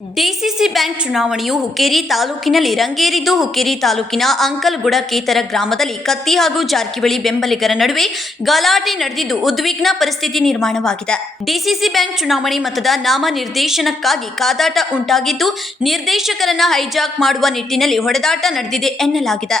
DCC bank ಚುನಾವಣೆಯು Hukkeri ತಾಲೂಕಿನಲ್ಲಿ ರಂಗೇರಿದ್ದು ಹುಕ್ಕೇರಿ ತಾಲೂಕಿನ ಅಂಕಲ್ಗುಡ ಕೇತರ ಗ್ರಾಮದಲ್ಲಿ ಕತ್ತಿ ಹಾಗೂ ಜಾರಕಿಹೊಳಿ ಬೆಂಬಲಿಗರ ನಡುವೆ ಗಲಾಟೆ ನಡೆದಿದ್ದು ಉದ್ವಿಗ್ನ ಪರಿಸ್ಥಿತಿ ನಿರ್ಮಾಣವಾಗಿದೆ. ಡಿಸಿಸಿ ಬ್ಯಾಂಕ್ ಚುನಾವಣೆ ಮತದ ನಾಮ ನಿರ್ದೇಶನಕ್ಕಾಗಿ ಕಾದಾಟ ಉಂಟಾಗಿದ್ದು ನಿರ್ದೇಶಕರನ್ನ ಹೈಜಾಕ್ ಮಾಡುವ ನಿಟ್ಟಿನಲ್ಲಿ ಹೊಡೆದಾಟ ನಡೆದಿದೆ ಎನ್ನಲಾಗಿದೆ.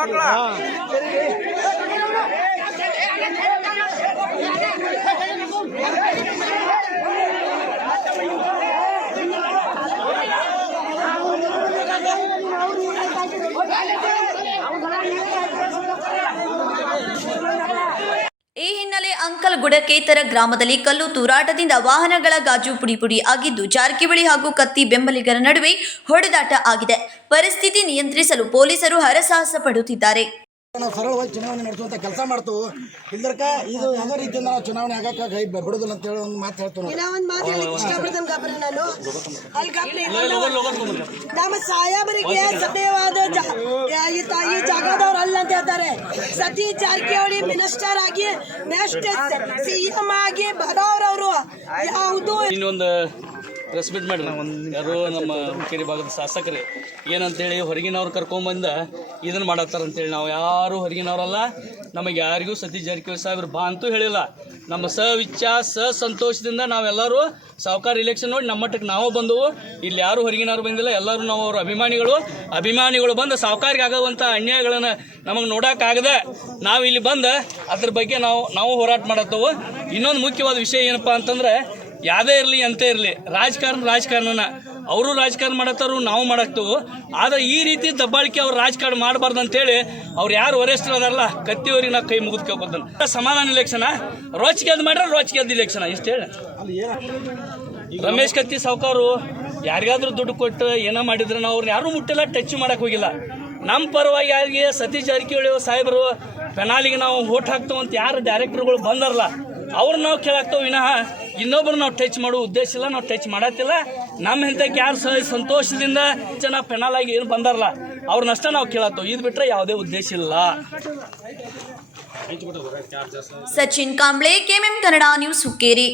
Alhamdulillah. ಅಂಕಲ್ ಗುಡಕೇತರ ಗ್ರಾಮದಲ್ಲಿ ಕಲ್ಲು ತೂರಾಟದಿಂದ ವಾಹನಗಳ ಗಾಜು ಪುಡಿ ಪುಡಿ ಆಗಿದ್ದು ಜಾರಕಿಹೊಳಿ ಹಾಗೂ ಕತ್ತಿ ಬೆಂಬಲಿಗರ ನಡುವೆ ಹೊಡೆದಾಟ ಆಗಿದೆ. ಪರಿಸ್ಥಿತಿ ನಿಯಂತ್ರಿಸಲು ಪೊಲೀಸರು ಹರಸಾಹಸ ಪಡುತ್ತಿದ್ದಾರೆ. ನಾವು ಸರಳವಾಗಿ ಚುನಾವಣೆ ನಡೆಸುವಂತ ಕೆಲಸ ಮಾಡ್ತು. ಇಲ್ದರ್ಕ ಇದು ಯಾವ ರೀತಿಯಿಂದ ನಾವು ಚುನಾವಣೆ ಆಗಕ್ಕೆ ಕೈ ಬಿಡುದಿಲ್ಲ ಅಂತ ಹೇಳಿ ಒಂದು ಮಾತು ಹೇಳ್ತು ನಮ್ಮ ಇನ್ನ ಒಂದ್ ಅಲ್ಲ ಸತೀಶ್ ಜಾರಕಿಹೊಳಿ ಮಿನಿಸ್ಟರ್ ಆಗಿ ನೆಕ್ಸ್ಟ್ ಸಿಎಂ ಆಗಿ ಬರೋರವ್ರು ಯಾವುದು? ಇನ್ನೊಂದು ಪ್ರೆಸ್ ಮೀಟ್ ಯಾರು ನಮ್ಮ ಕೆರೆ ಭಾಗದ ಶಾಸಕರೇ ಏನಂತೇಳಿ ಹೊರಗಿನವ್ರು ಕರ್ಕೊಂಬಂದ ಇದನ್ನು ಮಾಡತ್ತಾರ ಅಂತೇಳಿ ನಾವು ಯಾರು ಹೊರಗಿನವರಲ್ಲ ನಮಗೆ ಯಾರಿಗೂ ಸತೀಶ್ ಜಾರಕಿಹೊಳಿ ಸಾಹೇಬ್ರು ಬಾ ಅಂತೂ ಹೇಳಿಲ್ಲ. ನಮ್ಮ ಸವಿಚ್ಛಾ ವಿಚ್ಛಾ ಸ ಸಂತೋಷದಿಂದ ನಾವೆಲ್ಲರೂ ಸಾವುಕಾರ ಇಲೆಕ್ಷನ್ ನೋಡಿ ನಮ್ಮ ಮಟ್ಟಕ್ಕೆ ನಾವು ಬಂದವು. ಇಲ್ಲಿ ಯಾರು ಹೊರಗಿನವ್ರು ಬಂದಿಲ್ಲ ಎಲ್ಲರೂ ನಾವು ಅವ್ರ ಅಭಿಮಾನಿಗಳು. ಅಭಿಮಾನಿಗಳು ಬಂದು ಸಾವುಕಾರಿಗೆ ಆಗುವಂಥ ಅನ್ಯಾಯಗಳನ್ನು ನಮಗೆ ನೋಡೋಕ್ಕಾಗದೆ ನಾವು ಇಲ್ಲಿ ಬಂದು ಅದ್ರ ಬಗ್ಗೆ ನಾವು ನಾವು ಹೋರಾಟ ಮಾಡತ್ತವು. ಇನ್ನೊಂದು ಮುಖ್ಯವಾದ ವಿಷಯ ಏನಪ್ಪ ಅಂತಂದ್ರೆ ಯಾವುದೇ ಇರಲಿ ಅಂತ ಇರಲಿ. ರಾಜಕಾರಣ ರಾಜಕಾರಣನ. ಅವರು ರಾಜಕಾರಣ ಮಾಡತ್ತಾರು ನಾವು ಮಾಡಾಕ್ತೇವೆ ಆದರೆ ಈ ರೀತಿ ದಬ್ಬಾಳಿಕೆ ಅವ್ರು ರಾಜಕಾರಣ ಮಾಡಬಾರ್ದು ಅಂತೇಳಿ ಅವ್ರು ಯಾರು ವರಿಷ್ಠರು ಅದಾರಲ್ಲ ಕತ್ತಿಯವ್ರಿಗೆ ನಾ ಕೈ ಮುಗಿದು ಸಮಾಧಾನ ಇಲೆಕ್ಷನ ರೋಚಿಗೆದ್ದು ಮಾಡ್ರೆ ರೋಚಿಗೆದ್ದು ಇಲೆಕ್ಷನ ಇಷ್ಟು ಹೇಳಿ. ರಮೇಶ್ ಕತ್ತಿ ಸಾವುಕಾರು, ಯಾರಿಗಾದ್ರೂ ದುಡ್ಡು ಕೊಟ್ಟು ಏನೋ ಮಾಡಿದ್ರೆ ನಾವು ಅವ್ರನ್ನ ಯಾರೂ ಮುಟ್ಟಿಲ್ಲ ಟಚ್ ಮಾಡೋಕೆ ಹೋಗಿಲ್ಲ. ನಮ್ಮ ಪರವಾಗಿ ಯಾರಿಗೆ ಸತೀಶ್ ಜಾರಕಿಹೊಳಿ ಸಾಹೇಬರು, ಪೆನಾಲಿಗೆ ನಾವು ಓಟ್ ಹಾಕ್ತೇವೆ ಅಂತ ಯಾರು ಡೈರೆಕ್ಟರ್ಗಳು ಬಂದಾರಲ್ಲ ಅವ್ರನ್ನ ನಾವು ಕೇಳಾಕ್ತೇವೆ ವಿನಃ ಇನ್ನೊಬ್ರು ನಾವು ಟಚ್ ಮಾಡೋ ಉದ್ದೇಶ ಇಲ್ಲ, ನಾವು ಟಚ್ ಮಾಡತ್ತಿಲ್ಲ ನಮ್ಮ ಇಂಥಕ್ಕೆ ಯಾರು ಸ, ಸಂತೋಷದಿಂದ ಜನ ಪೆನಾಲ್ ಆಗಿ ಏನು ಬಂದಾರಲ್ಲ ಅವ್ರನ್ನಷ್ಟೇ ನಾವು ಕೇಳತ್ತೇವೆ ಇದು ಬಿಟ್ಟರೆ ಯಾವುದೇ ಉದ್ದೇಶ ಇಲ್ಲ. Sachin Kamble, KMM Kannada news Hukkeri.